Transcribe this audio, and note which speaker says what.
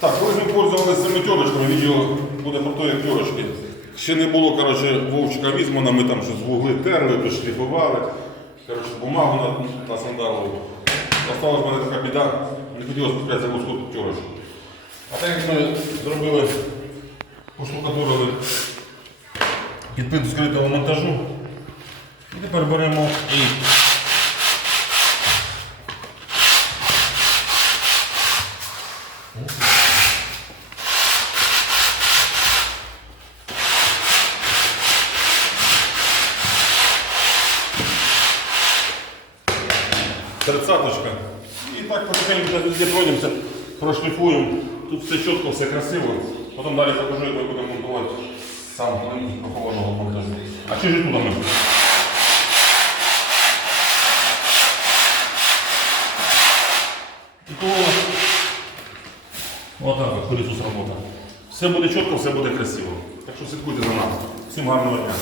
Speaker 1: Так, коли ми пользувалися цими відео буде про тої тьорочки. Ще не було коротше, вовчика візмана, ми там щось вугли терли, дошліфували. Коротше, бумагу на, на сандалу. Осталась в мене така біда, не хотілося купляти за вузьку тьорочку. А так як ми зробили, поштукатурили під плиту скритого монтажу, і тепер беремо і тридцаточка. І так потихеньку пройдемося, прошліфуємо. Тут все чітко, все красиво. Потім далі покажу, як ми будемо монтувати сам плит прохолодного монтажу. А чи ж тут ми? Отак от пилісос робота. Все буде чітко, все буде красиво. Так що слідкуйте за нами. Всім гарного дня.